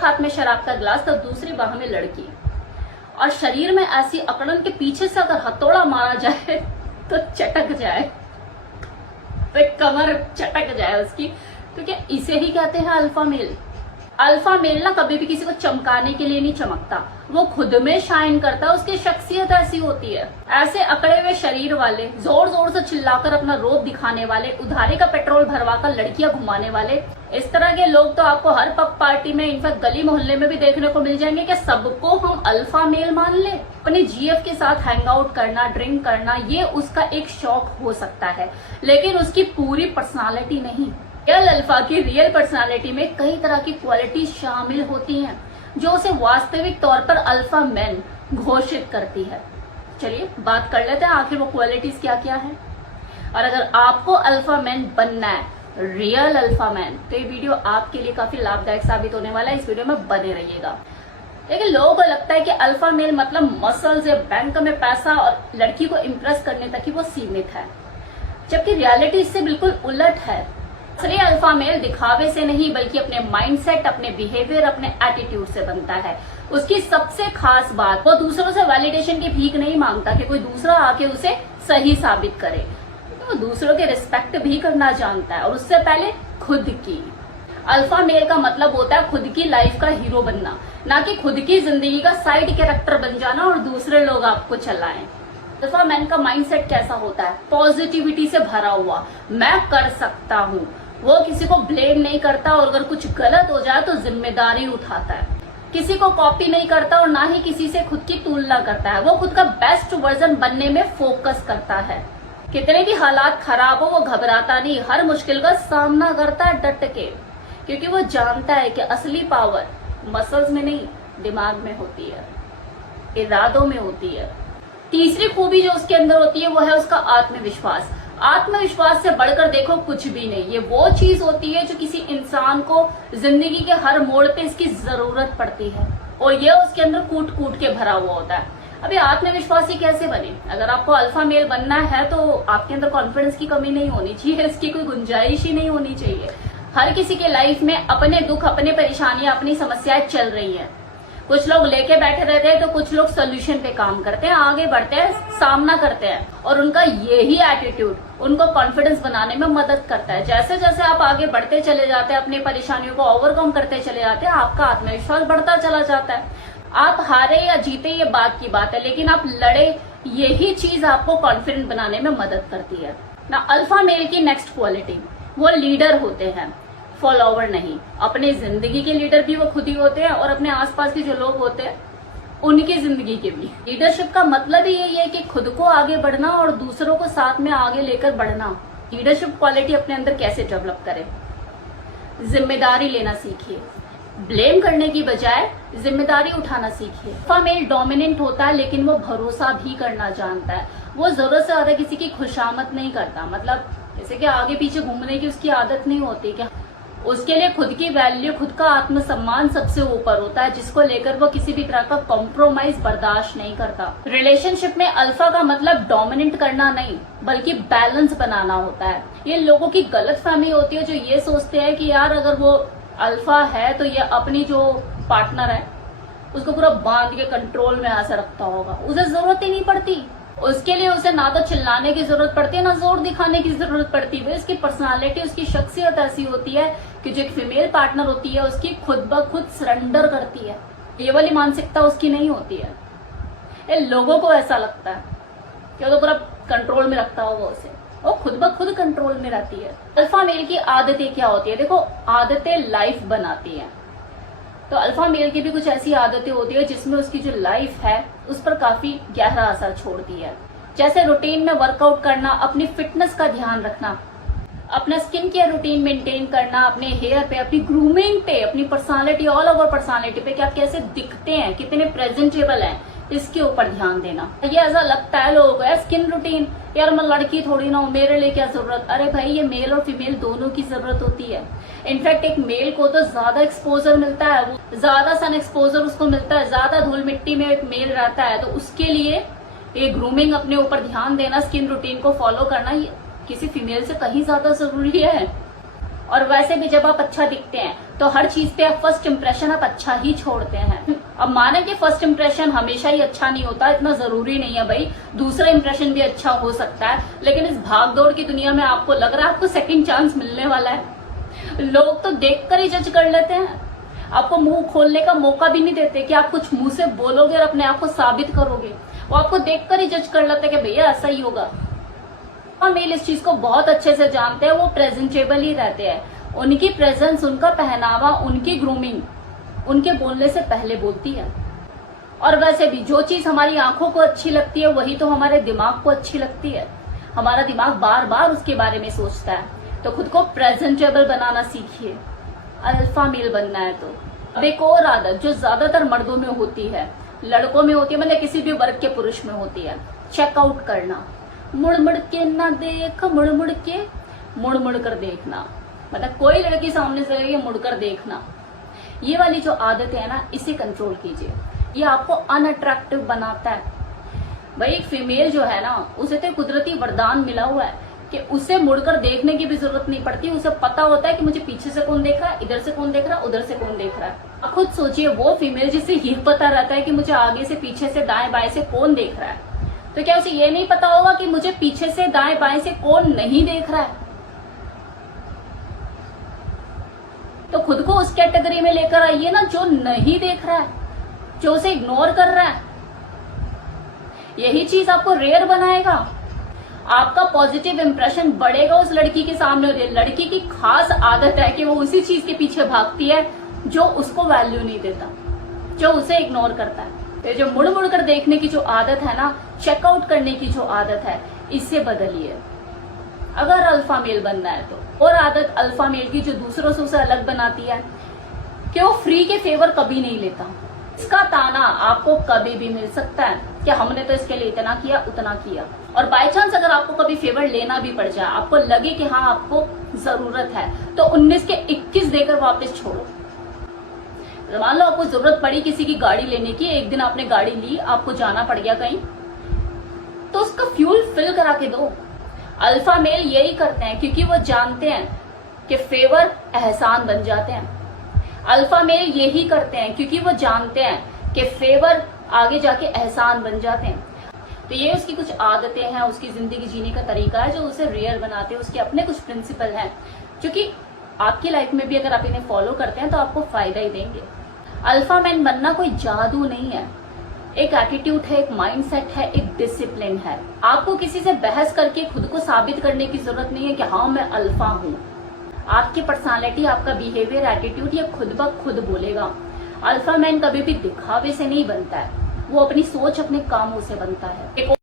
एक हाथ में शराब का गिलास तो दूसरी बाह में लड़की, और शरीर में ऐसी अकड़न के पीछे से अगर हथौड़ा मारा जाए तो चटक जाए, तो कमर चटक जाए उसकी। तो क्या इसे ही कहते हैं अल्फा मेल? अल्फा मेल ना कभी भी किसी को चमकाने के लिए नहीं चमकता, वो खुद में शाइन करता है, उसकी शख्सियत ऐसी होती है। ऐसे अकड़े हुए शरीर वाले, जोर जोर से चिल्लाकर अपना रोब दिखाने वाले, उधारी का पेट्रोल भरवाकर लड़कियां घुमाने वाले, इस तरह के लोग तो आपको हर पब पार्टी में, इनफैक्ट गली मोहल्ले में भी देखने को मिल जाएंगे। क्या सबको हम अल्फा मेल मान ले? अपने जीएफ के साथ हैंग आउट करना, ड्रिंक करना, ये उसका एक शौक हो सकता है, लेकिन उसकी पूरी पर्सनालिटी नहीं। रियल अल्फा की रियल पर्सनालिटी में कई तरह की क्वालिटी शामिल होती हैं, जो उसे वास्तविक तौर पर अल्फा मैन घोषित करती है। चलिए बात कर लेते हैं आखिर वो क्वालिटीज क्या क्या है। और अगर आपको अल्फा मैन बनना है, रियल अल्फा मैन, तो ये वीडियो आपके लिए काफी लाभदायक साबित होने वाला है। इस वीडियो में बने रहिएगा। लेकिन लोगों को लगता है कि अल्फा मेल मतलब मसल्स या बैंक में पैसा और लड़की को इम्प्रेस करने तक ही वो सीमित है, जबकि रियलिटी इससे बिल्कुल उलट है। असली अल्फा मेल दिखावे से नहीं, बल्कि अपने माइंडसेट, अपने बिहेवियर, अपने एटीट्यूड से बनता है। उसकी सबसे खास बात, वो दूसरों से वैलिडेशन की भीख नहीं मांगता कि कोई दूसरा आके उसे सही साबित करे। वो दूसरों के रिस्पेक्ट भी करना जानता है, और उससे पहले खुद की। अल्फा मेल का मतलब होता है खुद की लाइफ का हीरो बनना, ना कि खुद की जिंदगी का साइड कैरेक्टर बन जाना और दूसरे लोग आपको चलाएं। अल्फा मैन का माइंडसेट कैसा होता है? पॉजिटिविटी से भरा हुआ, मैं कर सकता हूँ। वो किसी को ब्लेम नहीं करता, और अगर कुछ गलत हो जाए तो जिम्मेदारी उठाता है। किसी को कॉपी नहीं करता और ना ही किसी से खुद की तुलना करता है। वो खुद का बेस्ट वर्जन बनने में फोकस करता है। कितने भी हालात खराब हो, वो घबराता नहीं, हर मुश्किल का सामना करता है डट के, क्योंकि वो जानता है कि असली पावर मसल्स में नहीं, दिमाग में होती है, इरादों में होती है। तीसरी खूबी जो उसके अंदर होती है वो है उसका आत्मविश्वास। आत्मविश्वास से बढ़कर देखो कुछ भी नहीं। ये वो चीज होती है जो किसी इंसान को जिंदगी के हर मोड़ पे इसकी जरूरत पड़ती है, और ये उसके अंदर कूट कूट के भरा हुआ होता है। अभी आत्मविश्वासी कैसे बने? अगर आपको अल्फा मेल बनना है तो आपके अंदर कॉन्फिडेंस की कमी नहीं होनी चाहिए, इसकी कोई गुंजाइश ही नहीं होनी चाहिए। हर किसी के लाइफ में अपने दुख, अपने परेशानियां, अपनी समस्याएं चल रही हैं। कुछ लोग लेके बैठे रहते हैं तो कुछ लोग सोल्यूशन पे काम करते हैं, आगे बढ़ते हैं, सामना करते हैं, और उनका यही एटीट्यूड उनको कॉन्फिडेंस बनाने में मदद करता है। जैसे जैसे आप आगे बढ़ते चले जाते हैं, अपनी परेशानियों को ओवरकम करते चले जाते हैं, आपका आत्मविश्वास बढ़ता चला जाता है। आप हारे या जीते ये बात की बात है, लेकिन आप लड़े, यही चीज आपको कॉन्फिडेंट बनाने में मदद करती है ना। अल्फा मेल की नेक्स्ट क्वालिटी, वो लीडर होते हैं, फॉलोवर नहीं। अपनी जिंदगी के लीडर भी वो खुद ही होते हैं, और अपने आसपास के जो लोग होते हैं उनकी जिंदगी के भी। लीडरशिप का मतलब ही यही है कि खुद को आगे बढ़ना और दूसरों को साथ में आगे लेकर बढ़ना। लीडरशिप क्वालिटी अपने अंदर कैसे डेवलप करें? जिम्मेदारी लेना सीखिए, ब्लेम करने की बजाय जिम्मेदारी उठाना सीखिए। अल्फा मेल डोमिनेंट होता है, लेकिन वो भरोसा भी करना जानता है। वो जरूरत से ज्यादा किसी की खुशामद नहीं करता, मतलब जैसे कि आगे पीछे घूमने की उसकी आदत नहीं होती। क्या उसके लिए खुद की वैल्यू, खुद का आत्मसम्मान सबसे ऊपर होता है, जिसको लेकर वो किसी भी तरह का कॉम्प्रोमाइज बर्दाश्त नहीं करता। रिलेशनशिप में अल्फा का मतलब डोमिनेंट करना नहीं, बल्कि बैलेंस बनाना होता है। ये लोगों की गलतफहमी होती है जो ये सोचते हैं कि यार अगर वो अल्फा है तो ये अपनी जो पार्टनर है उसको पूरा बांध के कंट्रोल में ऐसा रखता होगा। उसे जरूरत ही नहीं पड़ती। उसके लिए उसे ना तो चिल्लाने की जरूरत पड़ती है, ना जोर दिखाने की जरूरत पड़ती है। उसकी पर्सनालिटी, उसकी शख्सियत ऐसी होती है कि जो एक फीमेल पार्टनर होती है उसकी खुद ब खुद सरेंडर करती है। ये वाली मानसिकता उसकी नहीं होती है। ये लोगों को ऐसा लगता है कि वो तो पूरा कंट्रोल में रखता होगा उसे, वो खुद ब खुद कंट्रोल में रहती है। अल्फा मेल की आदतें क्या होती है? देखो, आदतें लाइफ बनाती हैं। तो अल्फा मेल की भी कुछ ऐसी आदतें होती है जिसमें उसकी जो लाइफ है उस पर काफी गहरा असर छोड़ती है। जैसे रूटीन में वर्कआउट करना, अपनी फिटनेस का ध्यान रखना, अपना स्किन केयर रूटीन मेंटेन करना, अपने हेयर पे, अपनी ग्रूमिंग पे, अपनी पर्सनालिटी, ऑल ओवर पर्सनालिटी पे कि आप कैसे दिखते हैं, कितने प्रेजेंटेबल हैं, इसके ऊपर ध्यान देना। ये ऐसा लगता है लोगों को, स्किन रूटीन, यार मैं लड़की थोड़ी ना हूं, मेरे लिए क्या जरूरत? अरे भाई, ये मेल और फीमेल दोनों की जरूरत होती है। इनफैक्ट एक मेल को तो ज्यादा एक्सपोजर मिलता है, वो ज्यादा सन एक्सपोजर उसको मिलता है, ज्यादा धूल मिट्टी में एक मेल रहता है, तो उसके लिए ये ग्रूमिंग, अपने ऊपर ध्यान देना, स्किन रूटीन को फॉलो करना, ये किसी फीमेल से कहीं ज्यादा जरूरी है। और वैसे भी जब आप अच्छा दिखते हैं तो हर चीज पे आप फर्स्ट इंप्रेशन आप अच्छा ही छोड़ते हैं। अब माने कि फर्स्ट इंप्रेशन हमेशा ही अच्छा नहीं होता, इतना जरूरी नहीं है भाई, दूसरा इंप्रेशन भी अच्छा हो सकता है। लेकिन इस भागदौड़ की दुनिया में आपको लग रहा है आपको सेकंड चांस मिलने वाला है। लोग तो देखकर ही जज कर लेते हैं, आपको मुंह खोलने का मौका भी नहीं देते कि आप कुछ मुंह से बोलोगे और अपने आप को साबित करोगे। वो आपको देखकर ही जज कर लेते हैं कि भैया ऐसा ही होगा। मेल इस चीज को बहुत अच्छे से जानते हैं, वो प्रेजेंटेबल ही रहते हैं। उनकी प्रेजेंस, उनका पहनावा, उनकी ग्रूमिंग उनके बोलने से पहले बोलती है। और वैसे भी जो चीज हमारी आंखों को अच्छी लगती है वही तो हमारे दिमाग को अच्छी लगती है। हमारा दिमाग बार बार उसके बारे में सोचता है। तो खुद को प्रेजेंटेबल बनाना सीखिए, अल्फा मेल बनना है तो। अब एक और आदत जो ज्यादातर मर्दों में होती है, लड़कों में होती है, मतलब किसी भी वर्ग के पुरुष में होती है, चेकआउट करना। मुड़ मुड़ के ना देख, मुड़ मुड़ कर देखना। मतलब कोई लड़की सामने से लगे मुड़कर देखना। ये वाली जो आदत है ना, इसे कंट्रोल कीजिए। ये आपको अनअट्रैक्टिव बनाता है। भाई एक फीमेल जो है ना, उसे तो कुदरती वरदान मिला हुआ है कि उसे मुड़कर देखने की भी जरूरत नहीं पड़ती। उसे पता होता है कि मुझे पीछे से कौन देख रहा है, इधर से कौन देख रहा है, उधर से कौन देख रहा है। आप खुद सोचिए, वो फीमेल जिसे ये पता रहता है कि मुझे आगे से, पीछे से, दाएं बाएं से कौन देख रहा है, तो क्या उसे ये नहीं पता होगा कि मुझे पीछे से, दाएं बाएं से कौन नहीं देख रहा है। तो खुद को उस कैटेगरी में लेकर आइए ना, जो नहीं देख रहा है, जो उसे इग्नोर कर रहा है। यही चीज आपको रेयर बनाएगा। आपका पॉजिटिव इंप्रेशन बढ़ेगा उस लड़की के सामने। लड़की की खास आदत है कि वो उसी चीज के पीछे भागती है जो उसको वैल्यू नहीं देता, जो उसे इग्नोर करता है। तो जो मुड़ मुड़ कर देखने की जो आदत है ना, चेकआउट करने की जो आदत है, इससे बदलिए अगर अल्फा मेल बनना है तो। और आदत अल्फा मेल की जो दूसरों से उसे अलग बनाती है कि वो फ्री के फेवर कभी नहीं लेता। इसका ताना आपको कभी भी मिल सकता है कि हमने तो इसके लिए इतना किया, उतना किया। और बाय चांस अगर आपको कभी फेवर लेना भी पड़ जाए, आपको लगे कि हाँ आपको जरूरत है, तो 19 के 21 देकर वापस छोड़ो। मान लो आपको जरूरत पड़ी किसी की गाड़ी लेने की, एक दिन आपने गाड़ी ली, आपको जाना पड़ गया कहीं, तो उसका फ्यूल फिल करा के दो। अल्फा मेल यही करते हैं क्योंकि वो जानते हैं कि फेवर एहसान बन जाते हैं। अल्फा मेल यही करते हैं क्योंकि वो जानते हैं कि फेवर आगे जाके एहसान बन जाते हैं। तो ये उसकी कुछ आदतें हैं, उसकी जिंदगी जीने का तरीका है जो उसे रेयर बनाते हैं। उसके अपने कुछ प्रिंसिपल हैं जो कि आपकी लाइफ में भी अगर आप इन्हें फॉलो करते हैं तो आपको फायदा ही देंगे। अल्फा मैन बनना कोई जादू नहीं है, एक एटीट्यूड है, एक माइंडसेट है, एक डिसिप्लिन है। आपको किसी से बहस करके खुद को साबित करने की जरूरत नहीं है कि हाँ मैं अल्फा हूँ। आपकी पर्सनालिटी, आपका बिहेवियर, एटीट्यूड ये खुद ब खुद बोलेगा। अल्फा मैन कभी भी दिखावे से नहीं बनता है, वो अपनी सोच, अपने कामों से बनता है।